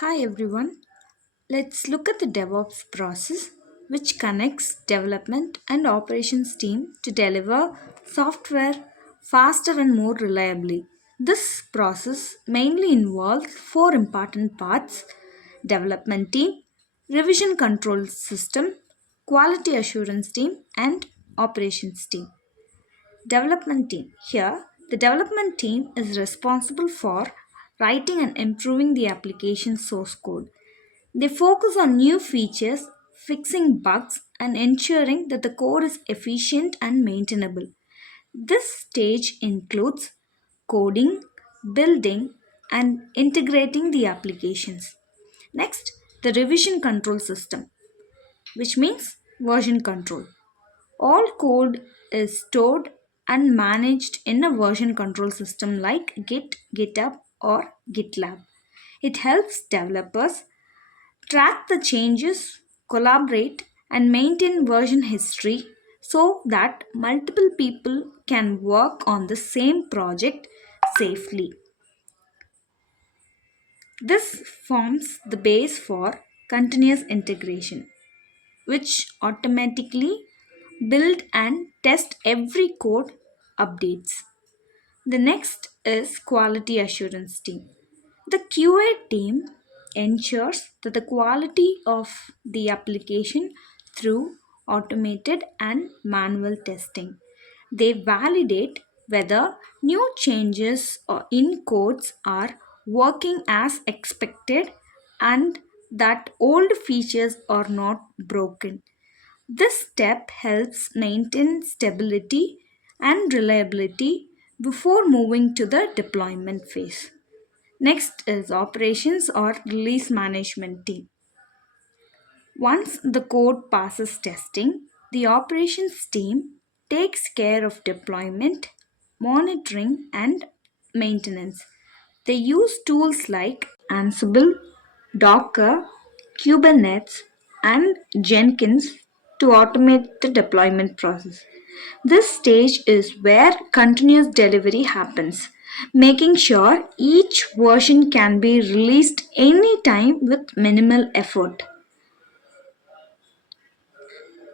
Hi everyone. Let's look at the DevOps process, which connects development and operations team to deliver software faster and more reliably. This process mainly involves four important parts: development team, revision control system, quality assurance team, and operations team. Development team. Here, the development team is responsible for writing and improving the application source code. They focus on new features, fixing bugs, and ensuring that the code is efficient and maintainable. This stage includes coding, building, and integrating the applications. Next, the revision control system, which means version control. All code is stored and managed in a version control system like Git, GitHub, or GitLab. It helps developers track the changes, collaborate, and maintain version history so that multiple people can work on the same project safely. This forms the base for continuous integration, which automatically build and test every code updates. The next is quality assurance team. The QA team ensures that the quality of the application through automated and manual testing. They validate whether new changes or in codes are working as expected and that old features are not broken. This step helps maintain stability and reliability before moving to the deployment phase. Next is operations or release management team. Once the code passes testing, the operations team takes care of deployment, monitoring, and maintenance. They use tools like Ansible, Docker, Kubernetes, and Jenkins to automate the deployment process. This stage is where continuous delivery happens, making sure each version can be released anytime with minimal effort.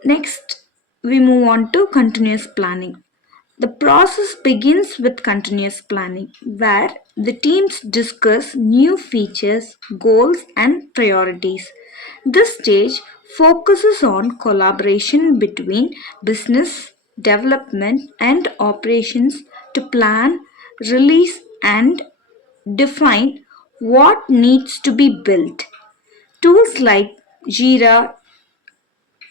Next, we move on to continuous planning. The process begins with continuous planning, where the teams discuss new features, goals, and priorities. This stage focuses on collaboration between business, development, and operations to plan, release, and define what needs to be built. Tools like Jira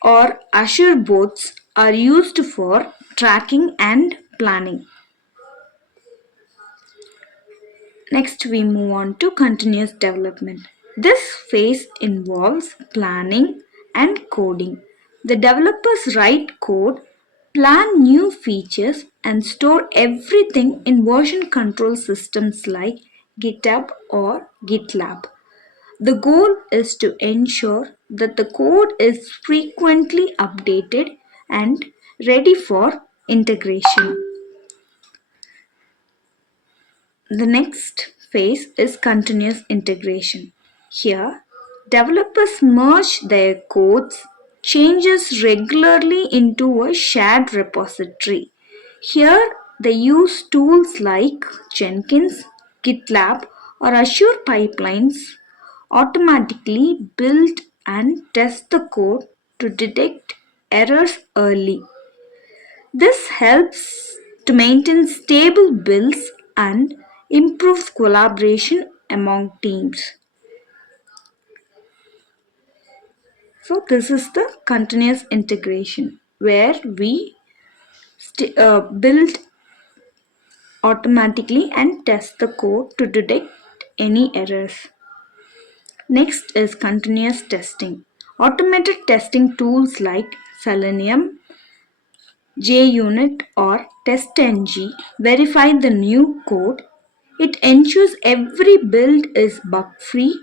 or Azure boards are used for tracking and planning. Next, we move on to continuous development. This phase involves planning and coding. The developers write code, plan new features, and store everything in version control systems like GitHub or GitLab. The goal is to ensure that the code is frequently updated and ready for integration. The next phase is continuous integration. Here, developers merge their codes, changes regularly into a shared repository. Here, they use tools like Jenkins, GitLab, or Azure pipelines automatically build and test the code to detect errors early. This helps to maintain stable builds and improves collaboration among teams. So, this is the continuous integration where we build automatically and test the code to detect any errors. Next is continuous testing. Automated testing tools like Selenium, JUnit, or TestNG verify the new code. It ensures every build is bug free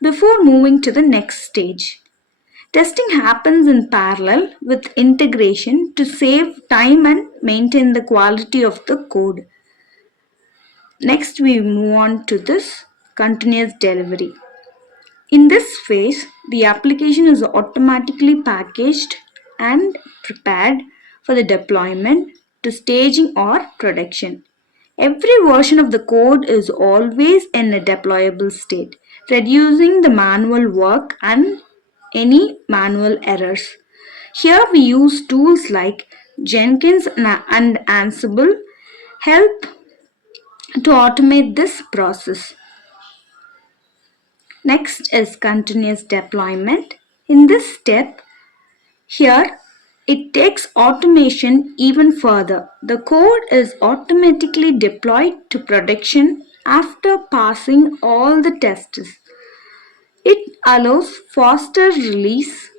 before moving to the next stage. Testing happens in parallel with integration to save time and maintain the quality of the code. Next, we move on to this continuous delivery. In this phase, the application is automatically packaged and prepared for the deployment to staging or production. Every version of the code is always in a deployable state, reducing the manual work and any manual errors. Here we use tools like Jenkins and Ansible help to automate this process. Next is continuous deployment. In this step, here it takes automation even further. The code is automatically deployed to production after passing all the tests. It allows faster release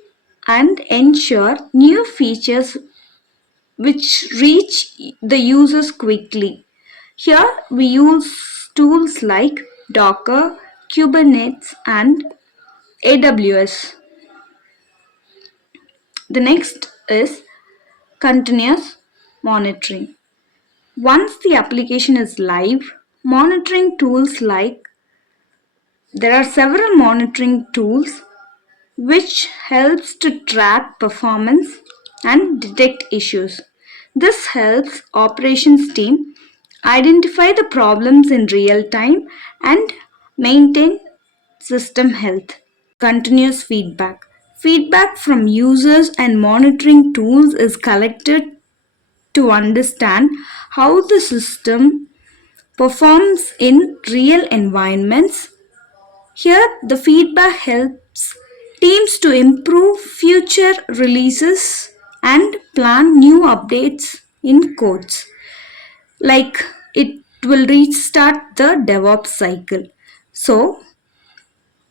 and ensure new features which reach the users quickly. Here we use tools like Docker, Kubernetes, and AWS. The next is continuous monitoring. Once the application is live, monitoring tools like there are several monitoring tools which helps to track performance and detect issues. This helps operations team identify the problems in real time and maintain system health. Continuous feedback. Feedback from users and monitoring tools is collected to understand how the system performs in real environments. Here, the feedback helps teams to improve future releases and plan new updates in codes. Like it will restart the DevOps cycle. So,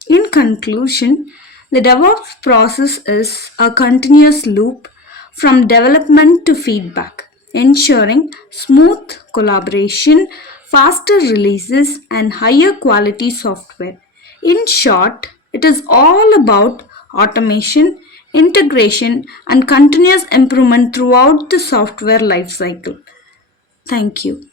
in conclusion, the DevOps process is a continuous loop from development to feedback, ensuring smooth collaboration, faster releases, and higher quality software. In short, it is all about automation, integration, and continuous improvement throughout the software lifecycle. Thank you.